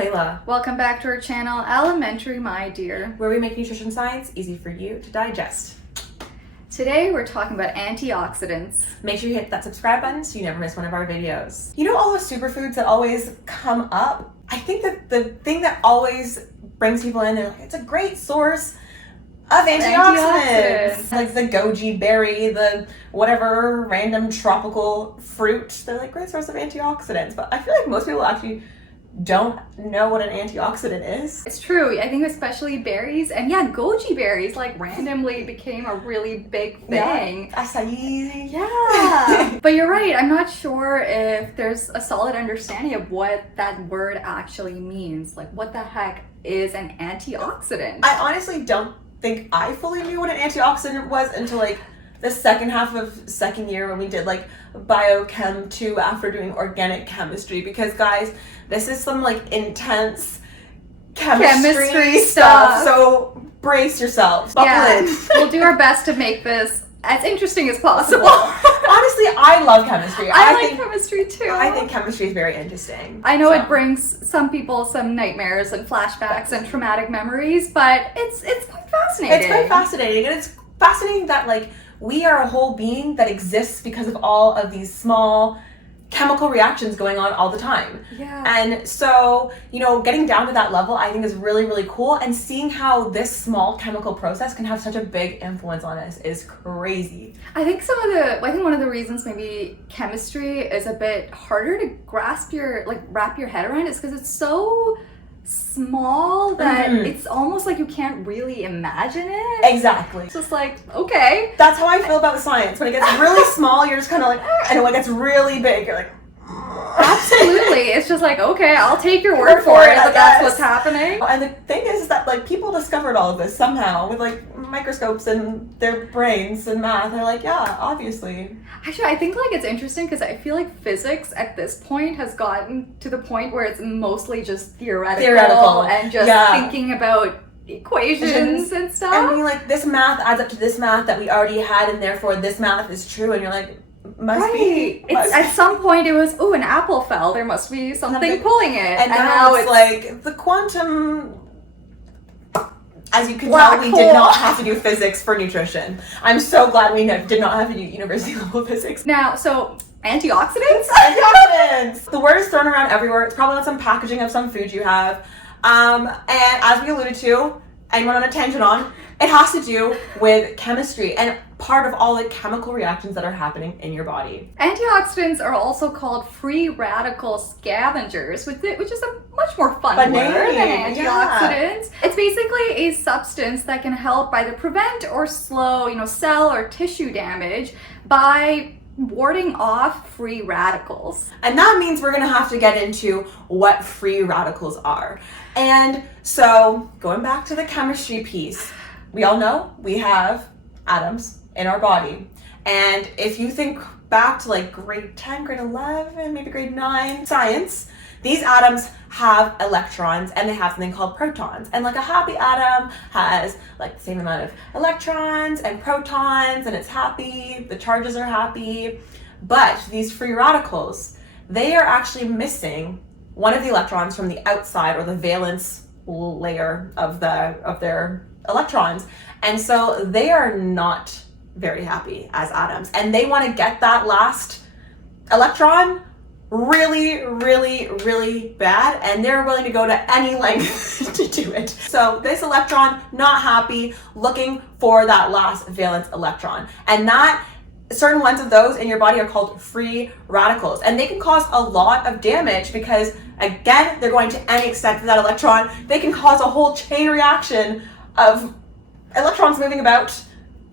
Layla. Welcome back to our channel, Elementary My Dear, where we make nutrition science easy for you to digest. Today we're talking about antioxidants. Make sure you hit that subscribe button so you never miss one of our videos. You know all those superfoods that always come up? I think that the thing that always brings people in, they're like, it's a great source of antioxidants. Like the goji berry, the whatever random tropical fruit. They're like great source of antioxidants. But I feel like most people actually don't know what an antioxidant is. It's true. I think especially berries, and yeah, goji berries like randomly became a really big thing. Yeah, acai. Yeah. But you're right. I'm not sure if there's a solid understanding of what that word actually means. Like, what the heck is an antioxidant? I honestly don't think I fully knew what an antioxidant was until like the second half of second year when we did like biochem 2 after doing organic chemistry, because guys, this is some like intense chemistry stuff. So brace yourselves. Buckle in. We'll do our best to make this as interesting as possible. Honestly, I love chemistry. I like chemistry too. I think chemistry is very interesting. I know it brings some people some nightmares and flashbacks and traumatic memories, but it's quite fascinating. It's quite fascinating, and it's fascinating that like we are a whole being that exists because of all of these small chemical reactions going on all the time. Yeah. And so, getting down to that level, I think is really, really cool. And seeing how this small chemical process can have such a big influence on us is crazy. I think one of the reasons maybe chemistry is a bit harder to wrap your head around is because it's so small that it's almost like you can't really imagine it. Exactly. It's just like, okay. That's how I feel about science. When it gets really small, you're just kind of like, and when it gets really big, you're like, absolutely. It's just like, okay, I'll take your word for it that that's what's happening. And the thing is that like people discovered all of this somehow with like microscopes and their brains and math. They're like, yeah, obviously. Actually, I think like it's interesting because I feel like physics at this point has gotten to the point where it's mostly just theoretical and just thinking about equations and stuff. And being like, this math adds up to this math that we already had, and therefore this math is true. And you're like, must be. At some point it was, an apple fell. There must be something pulling it. And now it's like the quantum. As you can tell, we did not have to do physics for nutrition. I'm so glad we did not have to do university level physics. Now, so antioxidants? Antioxidants! The word is thrown around everywhere. It's probably on some packaging of some food you have. And as we alluded to, and went on a tangent on, it has to do with chemistry and part of all the chemical reactions that are happening in your body. Antioxidants are also called free radical scavengers, which is a much more fun word than antioxidants. Yeah. It's basically a substance that can help either prevent or slow, cell or tissue damage by warding off free radicals. And that means we're going to have to get into what free radicals are. And so going back to the chemistry piece, we all know we have atoms in our body. And if you think back to like grade 10, grade 11, maybe grade 9 science, these atoms have electrons and they have something called protons. And like a happy atom has like the same amount of electrons and protons, and it's happy, the charges are happy. But these free radicals, they are actually missing one of the electrons from the outside, or the valence layer of their electrons. And so they are not very happy as atoms. And they want to get that last electron really, really, really bad, and they're willing to go to any length to do it. So this electron, not happy, looking for that last valence electron. And that certain ones of those in your body are called free radicals, and they can cause a lot of damage because, again, they're going to any extent to that electron. They can cause a whole chain reaction of electrons moving about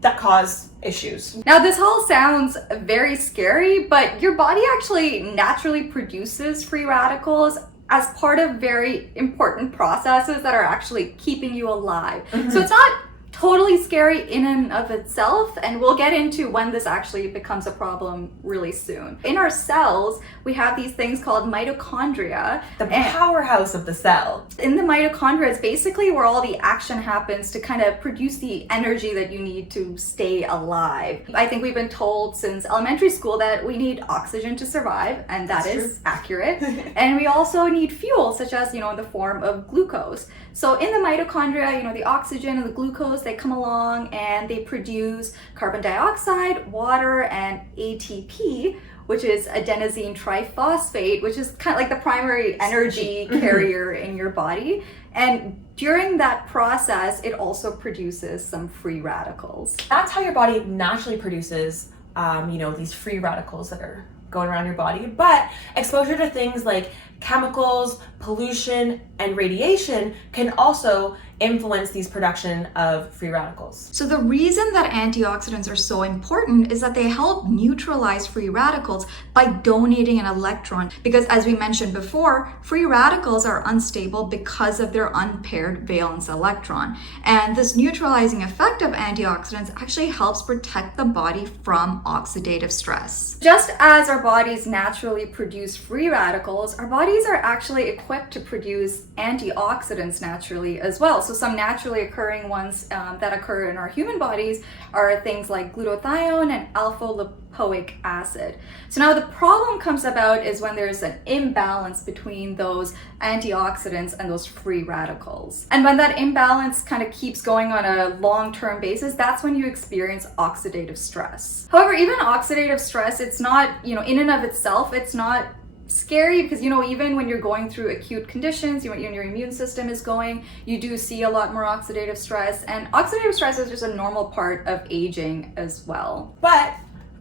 that cause issues. Now, this all sounds very scary, but your body actually naturally produces free radicals as part of very important processes that are actually keeping you alive. So it's not totally scary in and of itself, and we'll get into when this actually becomes a problem really soon. In our cells, we have these things called mitochondria. The powerhouse of the cell. In the mitochondria is basically where all the action happens to kind of produce the energy that you need to stay alive. I think we've been told since elementary school that we need oxygen to survive, and that is accurate. And we also need fuel, such as, in the form of glucose. So in the mitochondria, the oxygen and the glucose, they come along and they produce carbon dioxide, water, and ATP, which is adenosine triphosphate, which is kind of like the primary energy carrier in your body. And during that process, it also produces some free radicals. That's how your body naturally produces, these free radicals that are going around your body. But exposure to things like chemicals, pollution, and radiation can also influence these production of free radicals. So the reason that antioxidants are so important is that they help neutralize free radicals by donating an electron. Because as we mentioned before, free radicals are unstable because of their unpaired valence electron. And this neutralizing effect of antioxidants actually helps protect the body from oxidative stress. Just as our bodies naturally produce free radicals, our bodies are actually equipped to produce antioxidants naturally as well. So some naturally occurring ones that occur in our human bodies are things like glutathione and alpha-lipoic acid. So now the problem comes about is when there's an imbalance between those antioxidants and those free radicals. And when that imbalance kind of keeps going on a long-term basis, that's when you experience oxidative stress. However, even oxidative stress, it's not, in and of itself, it's not scary because even when you're going through acute conditions, when your immune system is going, you do see a lot more oxidative stress, and oxidative stress is just a normal part of aging as well. But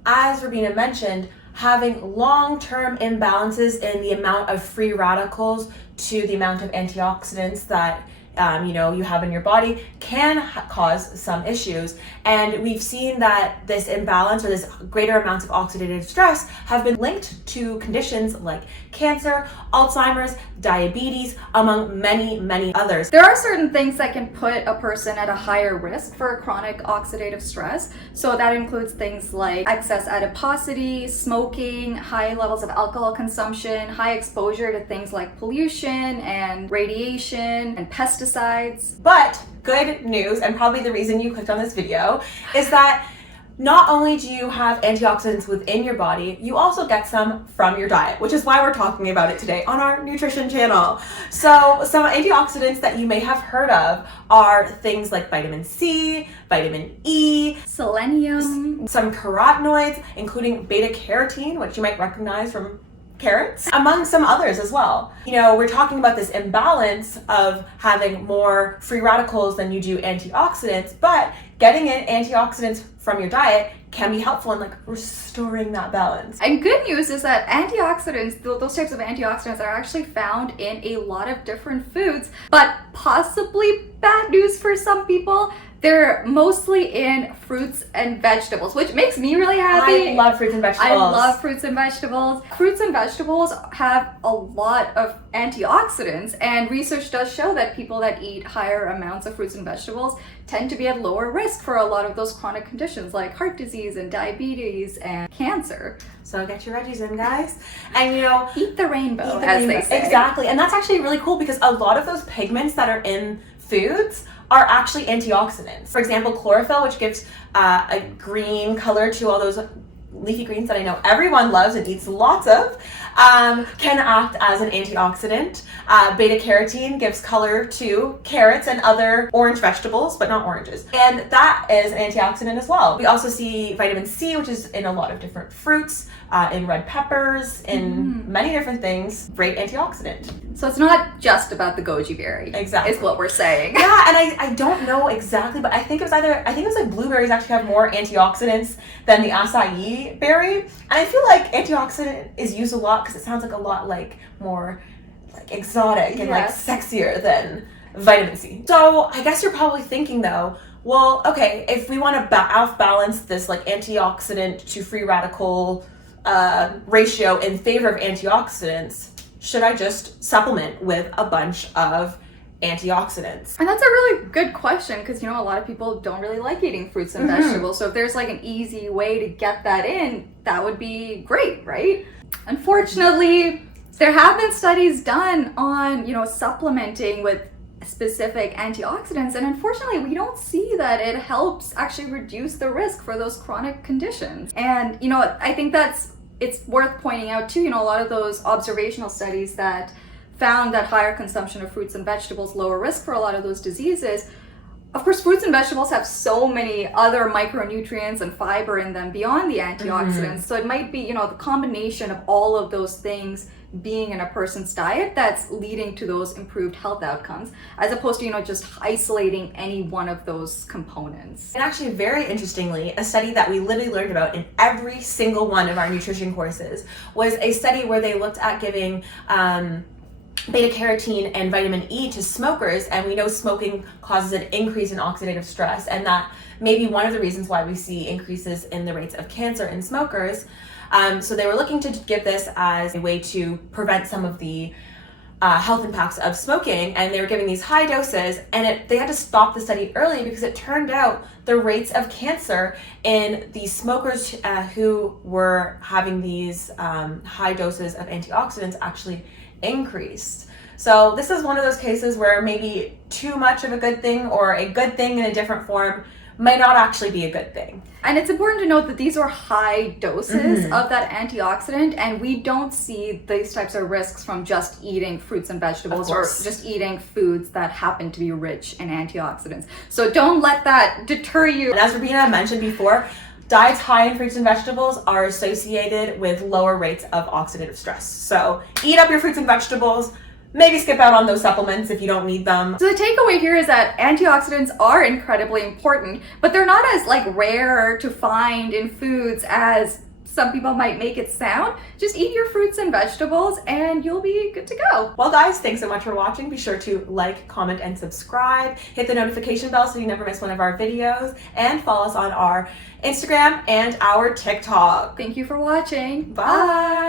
as Rabina mentioned, having long-term imbalances in the amount of free radicals to the amount of antioxidants that you have in your body can cause some issues. And we've seen that this imbalance or this greater amounts of oxidative stress have been linked to conditions like cancer, Alzheimer's, diabetes, among many, many others. There are certain things that can put a person at a higher risk for chronic oxidative stress. So that includes things like excess adiposity, smoking, high levels of alcohol consumption, high exposure to things like pollution and radiation and pesticides. But good news, and probably the reason you clicked on this video, is that not only do you have antioxidants within your body, you also get some from your diet, which is why we're talking about it today on our nutrition channel. So some antioxidants that you may have heard of are things like vitamin C, vitamin E, selenium, some carotenoids, including beta carotene, which you might recognize from carrots, among some others as well. We're talking about this imbalance of having more free radicals than you do antioxidants, but getting in antioxidants from your diet can be helpful in restoring that balance. And good news is that antioxidants, those types of antioxidants are actually found in a lot of different foods, but possibly bad news for some people, they're mostly in fruits and vegetables, which makes me really happy. I love fruits and vegetables. I love fruits and vegetables. Fruits and vegetables have a lot of antioxidants, and research does show that people that eat higher amounts of fruits and vegetables tend to be at lower risk for a lot of those chronic conditions like heart disease and diabetes and cancer. So get your veggies in, guys. And eat the rainbow, as they say. Exactly. And that's actually really cool because a lot of those pigments that are in foods are actually antioxidants. For example, chlorophyll, which gives a green color to all those leafy greens that I know everyone loves and eats lots of, can act as an antioxidant. Beta carotene gives color to carrots and other orange vegetables, but not oranges. And that is an antioxidant as well. We also see vitamin C, which is in a lot of different fruits, in red peppers, in many different things. Great antioxidant. So it's not just about the goji berry. Exactly. Is what we're saying. Yeah, and I don't know exactly, but I think it was like blueberries actually have more antioxidants than the acai berry. And I feel like antioxidant is used a lot because it sounds like a lot more exotic and sexier than vitamin C. So I guess you're probably thinking though, well, okay, if we want to off-balance this antioxidant to free radical ratio in favor of antioxidants, should I just supplement with a bunch of antioxidants? And that's a really good question because, you know, a lot of people don't really like eating fruits and vegetables. So if there's like an easy way to get that in, that would be great, right? Unfortunately, there have been studies done on, you know, supplementing with specific antioxidants, and unfortunately we don't see that it helps actually reduce the risk for those chronic conditions. And, you know, I think it's worth pointing out too, you know, a lot of those observational studies that found that higher consumption of fruits and vegetables lower risk for a lot of those diseases. Of course, fruits and vegetables have so many other micronutrients and fiber in them beyond the antioxidants. So it might be, you know, the combination of all of those things being in a person's diet that's leading to those improved health outcomes, as opposed to, you know, just isolating any one of those components. And actually, very interestingly, a study that we literally learned about in every single one of our nutrition courses was a study where they looked at giving beta carotene and vitamin E to smokers, and we know smoking causes an increase in oxidative stress, and that may be one of the reasons why we see increases in the rates of cancer in smokers. So they were looking to give this as a way to prevent some of the health impacts of smoking, and they were giving these high doses, and they had to stop the study early because it turned out the rates of cancer in the smokers who were having these high doses of antioxidants actually increased. So this is one of those cases where maybe too much of a good thing or a good thing in a different form might not actually be a good thing. And it's important to note that these are high doses of that antioxidant, and we don't see these types of risks from just eating fruits and vegetables or just eating foods that happen to be rich in antioxidants. So don't let that deter you. And as Rubina mentioned before, diets high in fruits and vegetables are associated with lower rates of oxidative stress. So eat up your fruits and vegetables. Maybe skip out on those supplements if you don't need them. So the takeaway here is that antioxidants are incredibly important, but they're not as like rare to find in foods as some people might make it sound. Just eat your fruits and vegetables and you'll be good to go. Well guys, thanks so much for watching. Be sure to like, comment, and subscribe. Hit the notification bell so you never miss one of our videos, and follow us on our Instagram and our TikTok. Thank you for watching. Bye.